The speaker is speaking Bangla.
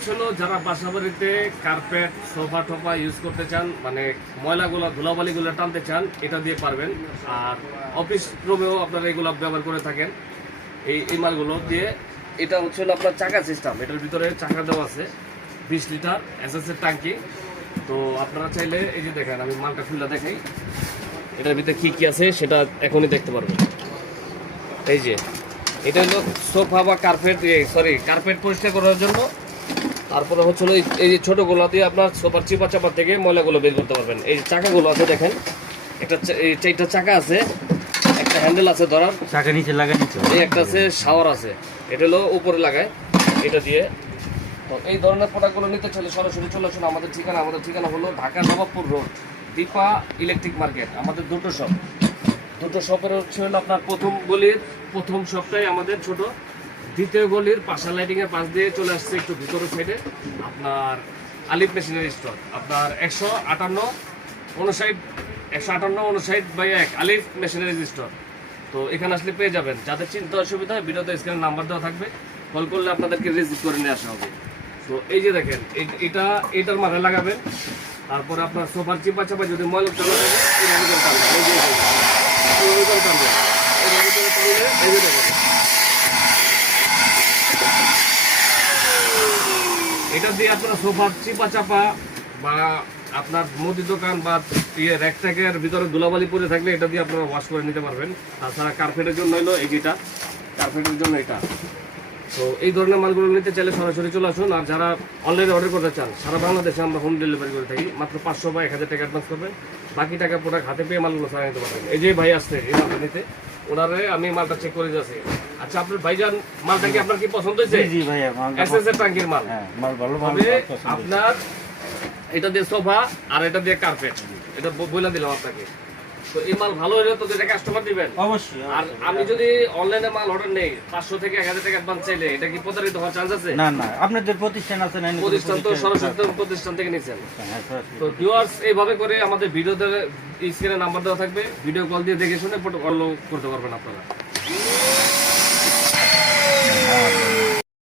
হচ্ছিল যারা বাসা বাড়িতে কার্পেট সোফা টোফা ইউজ করতে চান, মানে ময়লাগুলো ধুলাবালিগুলো টানতে চান, এটা দিয়ে পারবেন। আর অফিস রুমেও আপনারা এগুলো ব্যবহার করে থাকেন এই মালগুলো দিয়ে। এটা হচ্ছিল আপনার চাকা সিস্টেম, এটার ভিতরে চাকা দেওয়া আছে 20 লিটার এসএসের ট্যাঙ্কি। তো আপনারা চাইলে এই যে দেখেন, আমি মালটা খুলে দেখাই, এটার ভিতরে কি কি আছে সেটা এখনই দেখতে পারবেন। এই যে এটা হলো সোফা বা কার্পেট, কার্পেট পরিষ্কার করার জন্য। তারপরে হচ্ছিল এই যে ছোটোগুলো দিয়ে আপনার সোফার চিপা চাপা থেকে ময়লাগুলো বের করতে পারবেন। এই যে চাকাগুলো আছে দেখেন, এই 4টা চাকা আছে, একটা হ্যান্ডেল আছে ধরার, চাকা নিচে লাগাই নিতে হবে। এই একটা আছে শাওয়ার আছে, এটা হলো উপরে লাগায় এটা দিয়ে। তো এই ধরনের প্রোডাক্টগুলো নিতে চাইলে সরাসরি চলে আসুন। আমাদের ঠিকানা হলো Dhaka Nawabpur road, Dipa electric market. আমাদের দুটো শপের হচ্ছে হলো আপনার প্রথম গলির প্রথম শপটাই আমাদের ছোট, দ্বিতীয় গলির পাশা লাইটিং এর পাশ দিয়ে চলে আসছে একটু ভিতরের সাইডে আপনার আলিফ মেশিনারি স্টোর। আপনার 158/1 আলিফ মেশিনারি স্টোর। তো এখানে আসলে পেয়ে যাবেন। যাদের চিন্তা অসুবিধা হয় ভিডিওতে স্ক্রিনে নাম্বার দেওয়া থাকবে, কল করলে আপনাদেরকে রিসিভ করে নিয়ে আসা হবে। তো এই যে দেখেন, এটার মাথায় লাগাবেন। তারপরে আপনার সোফার চিপা চাপা যদি ময়লা চালা থাকে এটা দিয়ে আপনার সোফার চিপা চাপা বা আপনার মুদি দোকান বা র্যাক ট্যাকের ভিতরে ধুলাবালি পরে থাকলে এটা দিয়ে আপনারা ওয়াশ করে নিতে পারবেন। তাছাড়া কার্পেটের জন্য হলো এইটা, কার্পেটের জন্য এটা। তো এই ধরনের মালগুলো নিতে চাইলে সরাসরি চলে আসুন। আর যারা অনলাইনে অর্ডার করতে চান, সারা বাংলাদেশে আমরা হোম ডেলিভারি করে থাকি। মাত্র 500 বা 1000 টাকা অ্যাডভান্স করবেন, বাকি টাকা প্রোডাক্ট হাতে পেয়ে মালগুলো সারা নিতে পারবেন। এই যে ভাই আসছে এই মালটা নিতে, ওনারে আমি মালটা চেক করে যাচ্ছি। আচ্ছা আপনার ভাইজান, মালটা কি আপনার কি পছন্দ হয়েছে? জি ভাইয়া, এসএসএর ট্যাঙ্কির মাল। হ্যাঁ, মাল ভালো। আপনার এটা দিয়ে সোফা আর এটা দিয়ে কার্পেট, এটা বলে দিলাম আপনাকে। তো এই মাল ভালো হলে তো যেটা কাস্টমার দিবেন অবশ্যই। আর আমি যদি অনলাইনে মাল অর্ডার নেই 500 থেকে 1000 টাকা অ্যাডভান্স চাইলে এটা কি প্রতারিত হওয়ার চান্স আছে? না না, আপনাদের প্রতিষ্ঠান আছে না? প্রতিষ্ঠান তো সরাসরি প্রতিষ্ঠান থেকে নিছেন। হ্যাঁ, সরাসরি। তো ভিউয়ার্স এইভাবে করে আমাদের ভিডিওতে স্ক্রিনে নাম্বার দেওয়া থাকবে, ভিডিও কল দিয়ে দেখে শুনে ফটো করতে পারবেন আপনারা।